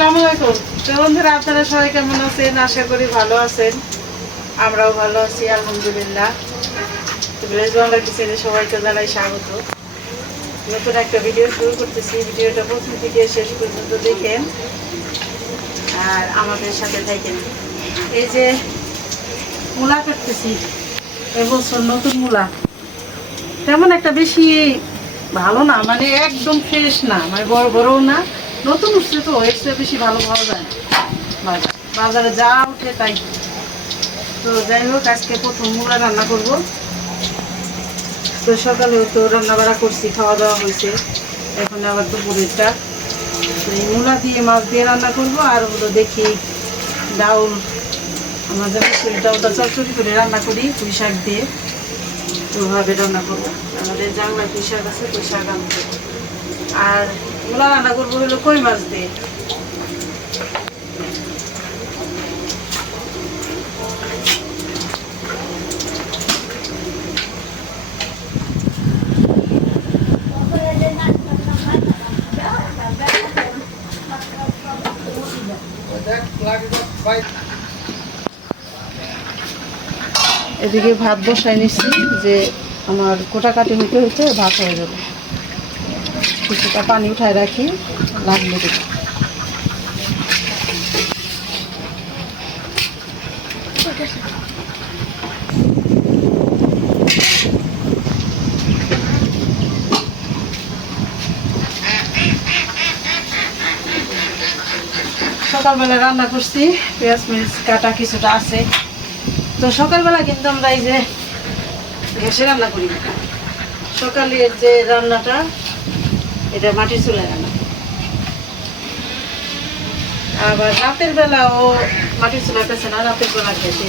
আসসালামু আলাইকুম। তো বন্ধুরা, আপনারা সবাই কেমন আছেন? আশা করি ভালো আছেন। আমরাও ভালো আছি আলহামদুলিল্লাহ। তো ভিলেজ বাংলা কিচেনে সবাইকে জানাই স্বাগত। নতুন একটা ভিডিও শুরু করতেছি। ভিডিওটা প্রথম থেকে শেষ পর্যন্ত দেখেন আর আমাদের সাথে থাকেন। এই যে মূলা কাটতেছি, এবছর নতুন মূলা, তেমন একটা বেশি ভালো না, মানে একদম ফ্রেশ না, মানে বড় বড়ও না, নতুন উঠছে তো এর চেয়ে বেশি ভালো পাওয়া যায় না বাজারে যা উঠে তাই। তো যাই হোক, আজকে প্রথম মূলা রান্না করব। তো সকালেও তো রান্না বাড়া করছি, খাওয়া দাওয়া হয়েছে, এখন আবার দুপুরেরটা। তো এই মূলা দিয়ে মাছ দিয়ে রান্না করব। আর হলো দেখি ডাউল, আমরা যেমন ডাউলটা চচ্চড়ি করে রান্না করি পুঁই শাক দিয়ে, ওইভাবে রান্না করবো। আমাদের জাংলা পুঁই শাক আছে, পুঁই শাক আনতে। আর মূলা রান্না করবো হলো কই মাছ দিয়ে। এদিকে ভাত বসাই নিচ্ছি, যে আমার কোটাকাটি হইতে হইতে ভাত হয়ে যাবে। কিছুটা পানি উঠায় রাখি, লাগবে দেখি। সকালবেলা রান্না করছি, পেঁয়াজ মরিচ কাটা কিছুটা আছে। তো সকালবেলা কিন্তু আমরা এই যে গ্যাসে রান্না করি। সকালের যে রান্নাটা, এটা মাটির চুলায় রান্না। আবার রাতের বেলাও মাটির চুলা পেছে না, রাতের বেলা গ্যাসে।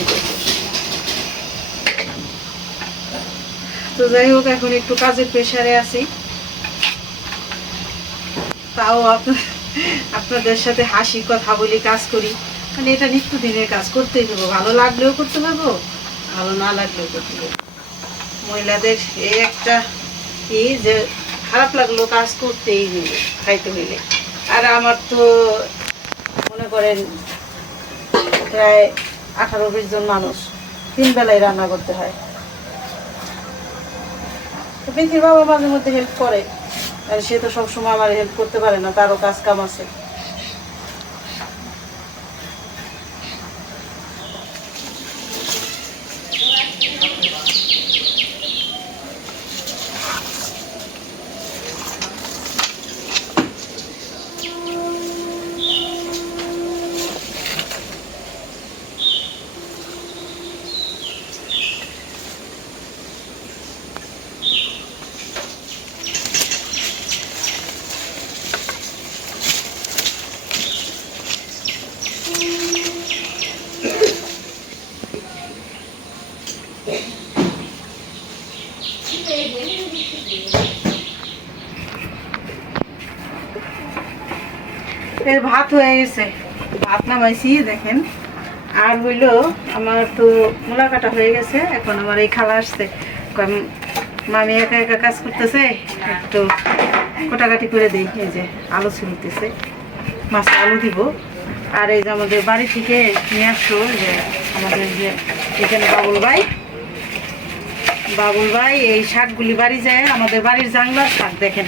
তো যাই হোক, এখন একটু কাজের প্রেশারে আছি, তাও আপনাদের সাথে হাসি কথা বলি, কাজ করি। মানে এটা নিত্যদিনের কাজ, করতেই দেবো। ভালো লাগলেও করতে পারবো, ভালো না লাগলেও করতে পারবো। মহিলাদের এই একটা কি যে খারাপ লাগলো, কাজ করতেই হইলে, খাইতে হইলে। আর আমার তো মনে করেন প্রায় 18-20 জন মানুষ, 3 বেলায় রান্না করতে হয়। তো পিঙ্কির বাবা মাঝে মধ্যে হেল্প করে, আর সে তো সবসময় আমার হেল্প করতে পারে না, তারও কাজ কাম আছে। এর ভাত হয়ে গেছে, ভাত নামাইছি দেখেন। আর হইলো আমার তো মূলা কাটা হয়ে গেছে। এখন আমার এই খালা আসছে, মামি একা একা কাজ করতেছে, একটু কোটাকাটি করে দিই। এই যে আলু ছুলতেছে, মাছ আলু দিব। আর এই যে আমাদের বাড়ি থেকে নিয়ে আসছো, যে আমাদের যে এখানে বাবুল ভাই এই শাকগুলি বাড়ি যায়, আমাদের বাড়ির জাংলার শাক দেখেন,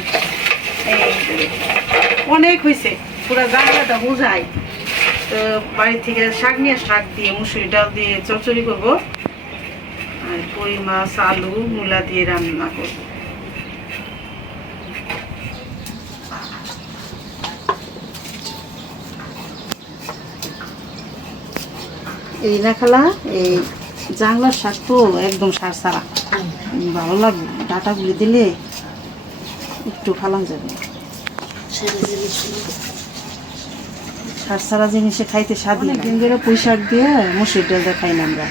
অনেক হয়েছে, পুরো জাংলাটা বোঝায়। তো বাড়ি থেকে শাক নিয়ে, শাক দিয়ে মুসুরি ডাল দিয়ে চচ্চড়ি করবো, আর কই মাছ আলু মূলা দিয়ে রান্না করবো। এই না খালা, এই জাংলার শাক তো একদম সার ছাড়া, ভালো লাগবে। ডাঁটাগুলি দিলে একটু ফালান যাবে। সার ছাড়া জিনিসে খাইতে স্বাদ। অনেকদিন ধরে পুঁই শাক দিয়ে মুসুর ডাল দিয়ে খাই না আমরা,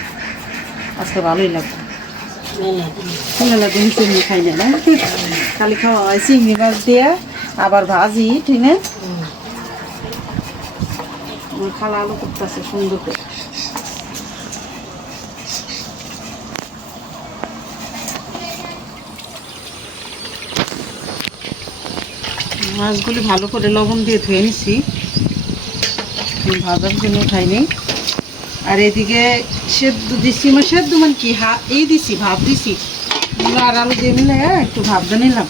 আজকে ভালোই লাগবে। মেলা দিন চিংড়ি খাই না, খালি খাওয়া হয় চিংড়ি মাছ দিয়ে, আবার ভাজি। ঠিক না, আমার খালা আলু করতেছে সুন্দর করে। মাছগুলি ভালো করে লবণ দিয়ে ধুয়ে নিছি। ভাজার জন্য খাইনি। আর এদিকে সেদ্ধ দিছি, সেদ্ধ মানে কি এই দিছি, ভাপ দিছি, আর আলু দিয়ে মিলে একটু ভাপ দিয়ে নিলাম।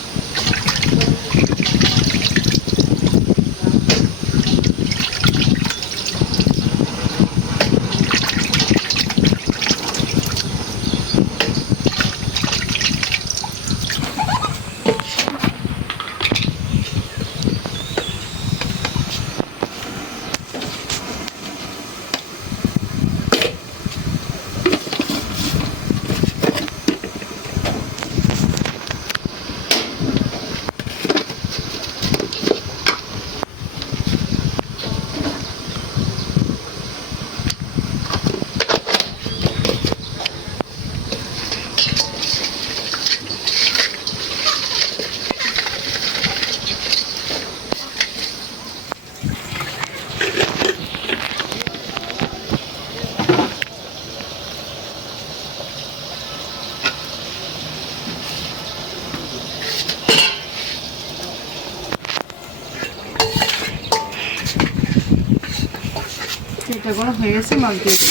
এটা গরম হয়ে গেছে, মাছ দিয়ে দিই।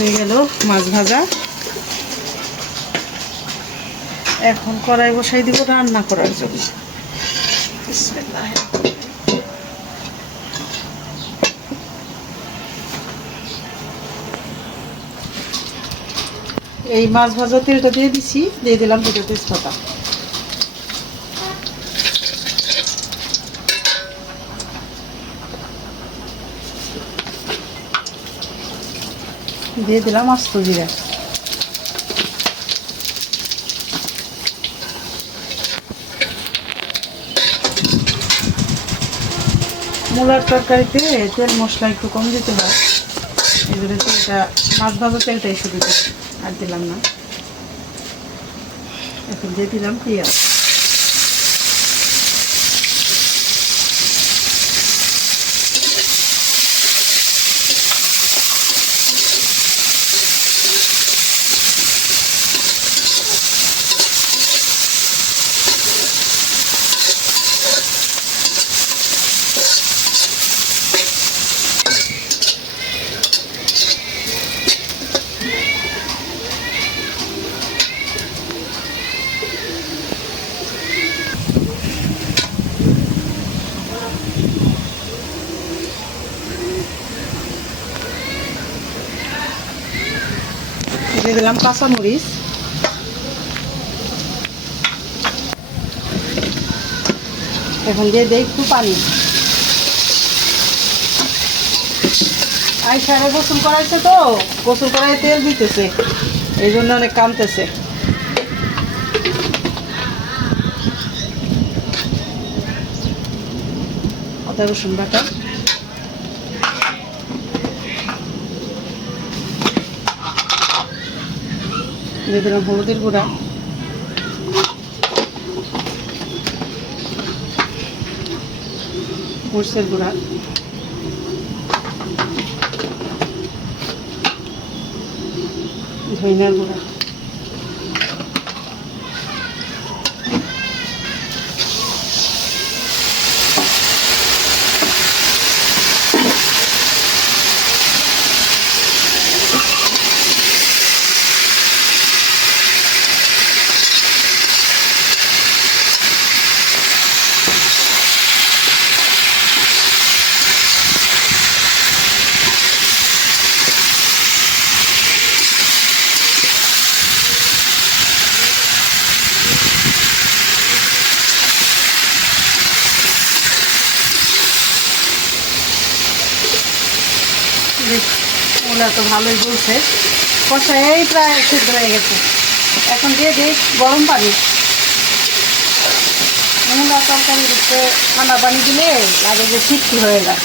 হয়ে গেল মাছ ভাজা। এখন কড়াই বসাই দিব রান্না করার জন্য। বিসমিল্লাহ। এই মাছ ভাজা তেলটা দিয়ে দিছি, দিয়ে দিলাম দুটো তেজপাতা। দিয়ে দিলাম আস্ত জিরা। মূলার তরকারিতে তেল মশলা একটু কম দিতে হয়, এই জন্য তেলটা, মাছ ভাজা তেলটাই শুধু দিচ্ছি, আর দিলাম না। এখন দিয়ে দিলাম পেঁয়াজ। দিয়ে দিলাম কাঁচামরিচ। এখন দিয়ে দিই একটু পানি। আইসারে গোসল করাইছে তো, গোসল করাই তেল দিতেছে, এই জন্য অনেক কামতেছে। আদা রসুন বাটা, দিয়ে দিলাম হলুদের গুঁড়া, মরিচের গুঁড়া, ধনিয়ার গুঁড়া, এগুলো তো ভালোই বলছে। কষাই প্রায় সেদ্ধ হয়ে গেছে। এখন দিয়ে দিই গরম পানি। মূলা তরকারি দিতে ঠান্ডা পানি দিলে লাগে যে ঠিকই হয়ে যায়,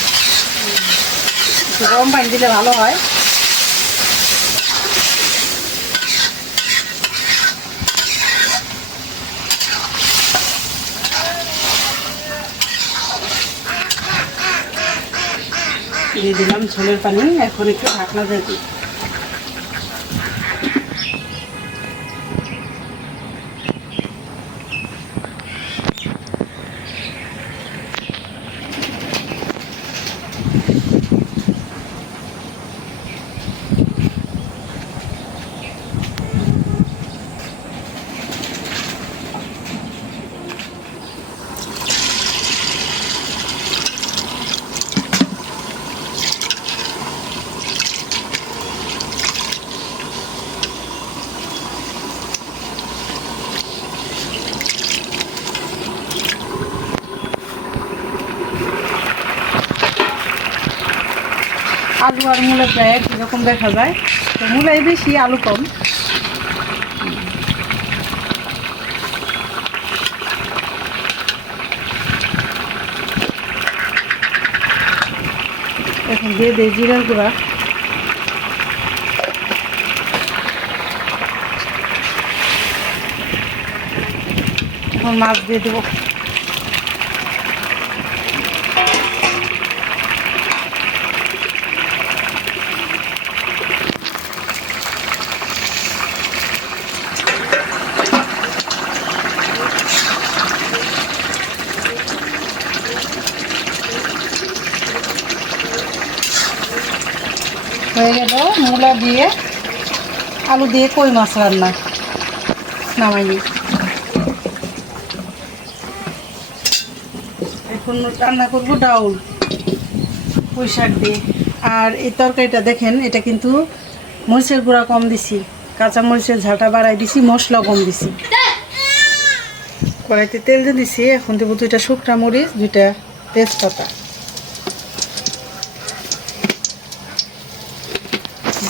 একটু গরম পানি দিলে ভালো হয়। দিয়ে দিলাম ঝোলের পানি। এখন একটু ঢাকনা দিয়ে দিই। আলু আর মূলা প্রায় একই রকম দেখা যায়, তো মূলাই বেশি আলু কম। এখন দিয়ে দিই জিরার গুঁড়া। এখন মাছ দিয়ে দেবো। হয়ে গেল মূলা দিয়ে আলু দিয়ে কই মাছ রান্না, নামাইনি। এখন রান্না করবো ডাউল পুঁই শাক দিয়ে। আর এই তরকারিটা দেখেন, এটা কিন্তু মরিচের গুঁড়া কম দিছি, কাঁচা মরিচের ঝাঁটা বাড়াই দিছি, মশলা কম দিছি। কড়াইতে তেল দিয়ে দিছি। এখন দেবো 2টা শুকনা মরিচ, 2টা তেজপাতা,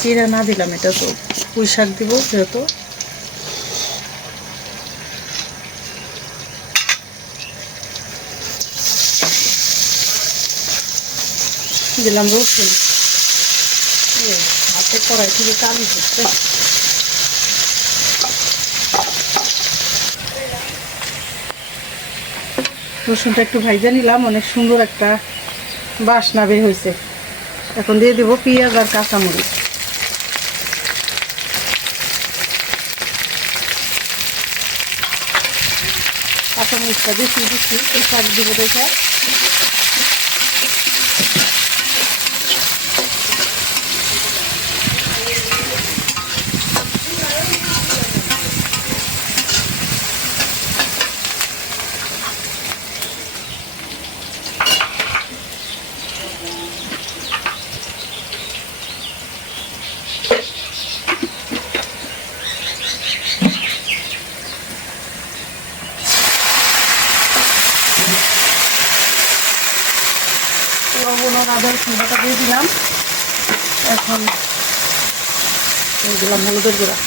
জিরা না দিলাম, এটা তো পুঁই শাক দিব যেহেতু। দিলাম রসুন। হাতে কড়াই থেকে কালি হচ্ছে। রসুনটা একটু ভাইজা নিলাম, অনেক সুন্দর একটা বাসনা বের হয়েছে। এখন দিয়ে দেবো পেঁয়াজ আর কাঁচামরিচ। কাঁচামরিচটা বেশি দিচ্ছি, এই শাক দেবো দেখে। লবণ আর আদা রসুনটা দিয়ে দিলাম। এখন দিয়ে দিলাম হলুদের গুঁড়া।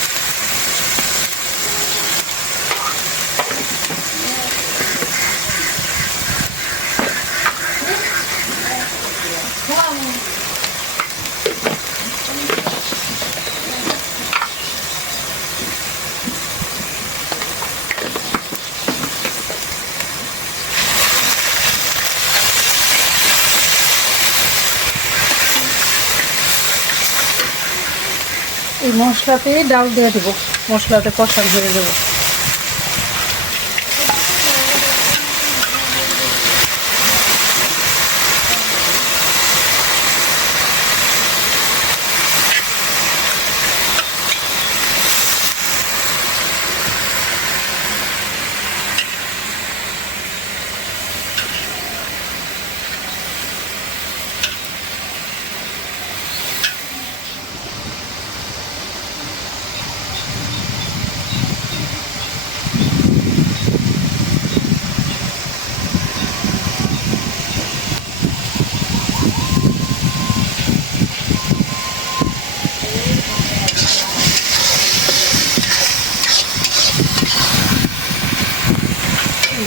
এই মশলাতে ডাল দিয়ে দেবো, মশলাতে কষান হয়ে দেবো।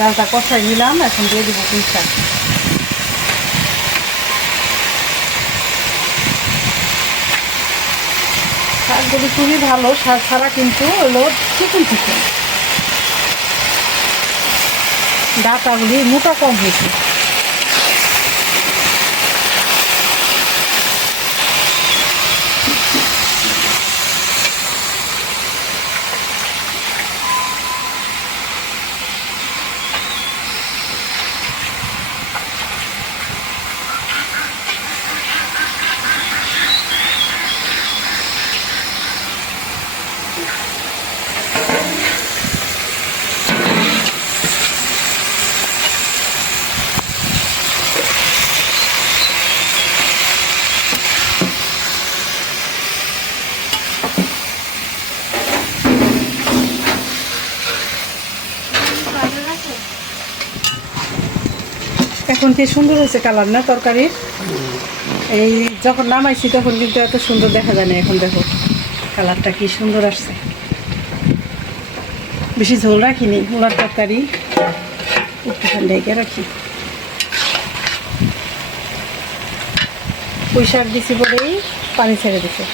ডালটা কষাই নিলাম, এখন দিয়ে দিব পুঁই শাক। শাকগুলি খুবই ভালো, শাক ছাড়া কিন্তু হলো চিকন চিকন, ডাটাগুলি মোটা কম হয়েছে। এখন কি সুন্দর হয়েছে কালার না তরকারির? এই যখন নামাইছি তখন কিন্তু এত সুন্দর দেখা যায় না, এখন দেখো কালারটা কি সুন্দর আসছে। বেশি ঝোল রাখিনি, মূলার তরকারি একটুখানি ঢেকে রাখি। পুঁই শাক দিছি বলেই পানি ছেড়ে দিছে,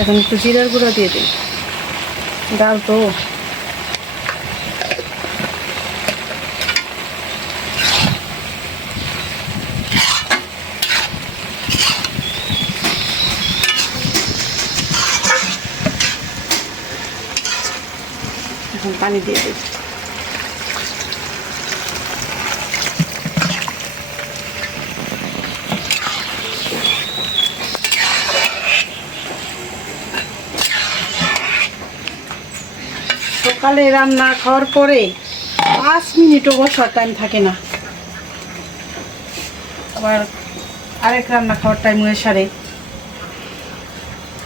এখন একটু জিরার গুঁড়া দিয়ে দিই, ডাল তো। এখন পানি দিয়ে দিই। সকালে রান্না খাওয়ার পরে 5 মিনিটও বসার টাইম থাকে না, আবার আরেক রান্না খাওয়ার টাইম হয়ে সারে।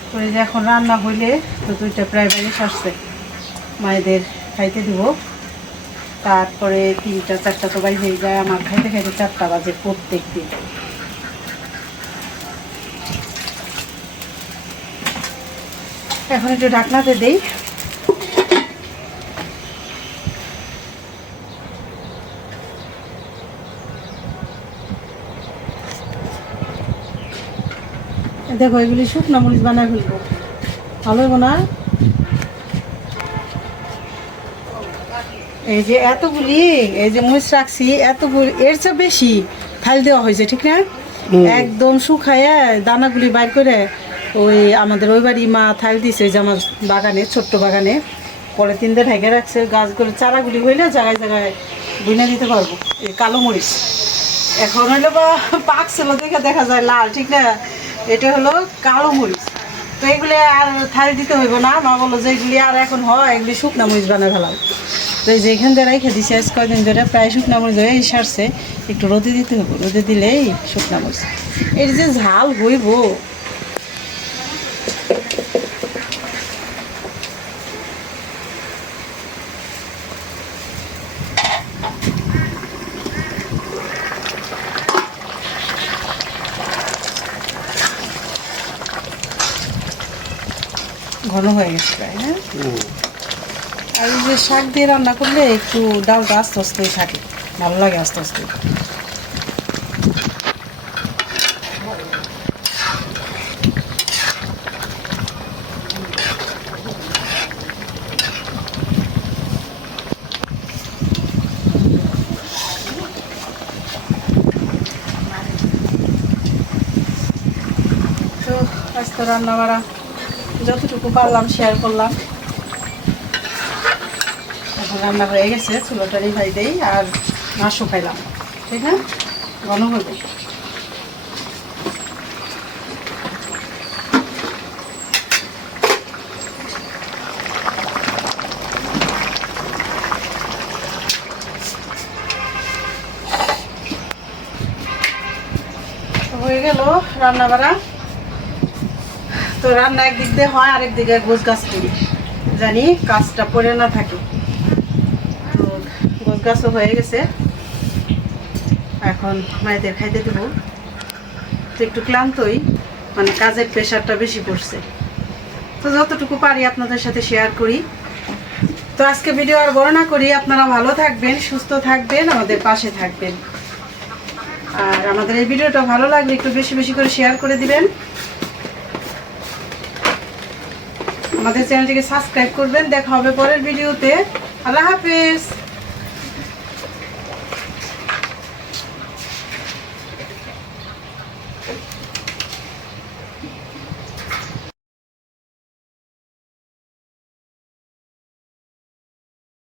তো এই যে এখন রান্না হইলে তো 2টা প্রায় বাজে আসছে, মায়েদের খাইতে দিব, তারপরে 3টা 4টা তো বাজে হয়ে যায়, আমার খাইতে খাইতে 4টা বাজে প্রত্যেক দিন। এখন একটু ঢাকনাতে দেই। দেখো এগুলি শুকনো মরিচ বানায় ফেলবো, ভালো হইব না? এই যে এতগুলি, এই যে মরিচ রাখছি এতগুলি, এর চেয়ে বেশি ফাইল দেওয়া হয়েছে, ঠিক না? একদম শুকায়া দানাগুলি বাইর করে ওই আমাদের ওই বাড়ি মা থাইল দিছে, ওই যে আমার বাগানে, ছোট্ট বাগানে পলিথিন দিয়ে ঢেকে রাখছে। গাছগুলো চারাগুলি হইলে জায়গায় জায়গায় বুনে দিতে পারবো। এই কালো মরিচ এখন হইলো বা পাকছিল দেখে দেখা যায় লাল, ঠিক না? এটা হলো কালো মরিচ। তো এগুলি আর থালি দিতে হইব না, মা বললো যে এগুলি আর এখন হয়, এগুলি শুকনা মরিচ বানায় ফেলাম। তো এই যে এখান দিয়ে রেখে দিছি আজ কয়দিন ধরে, প্রায় শুকনা মরিচ হয়ে সারছে, একটু রোদে দিতে হইব, রোদে দিলেই শুকনা মরিচ। এর যে ঝাল হইব, ঘন হয়ে গেছে প্রায়। হ্যাঁ, আর এই যে শাক দিয়ে রান্না করলে একটু ডালটা আস্তে আস্তে থাকে, ভালো লাগে আস্তে আস্তে। তো আজ তো রান্না বাড়া যতটুকু পারলাম শেয়ার করলাম। এখন রান্না হয়ে গেছে, চুলোটা রিভাই দেই আর মাছও খাইলাম, ঠিক না? ঘন হবে। হয়ে গেল রান্না বাড়া। তো রান্না একদিক দিয়ে হয়, আরেক দিকে গোছ গাছ করি, জানি কাজটা পড়ে না থাকে। তো গোছ গাছও হয়ে গেছে, এখন মায়েদের খাইতে দেব। তো একটু ক্লান্তই, মানে কাজের প্রেশারটা বেশি পড়ছে, তো যতটুকু পারি আপনাদের সাথে শেয়ার করি। তো আজকে ভিডিও আর বড় না করি, আপনারা ভালো থাকবেন, সুস্থ থাকবেন, আমাদের পাশে থাকবেন। আর আমাদের এই ভিডিওটা ভালো লাগলে একটু বেশি বেশি করে শেয়ার করে দিবেন। আমাদের চ্যানেলটিকে সাবস্ক্রাইব করবেন। দেখা হবে পরের ভিডিওতে। আল্লাহ হাফেজ।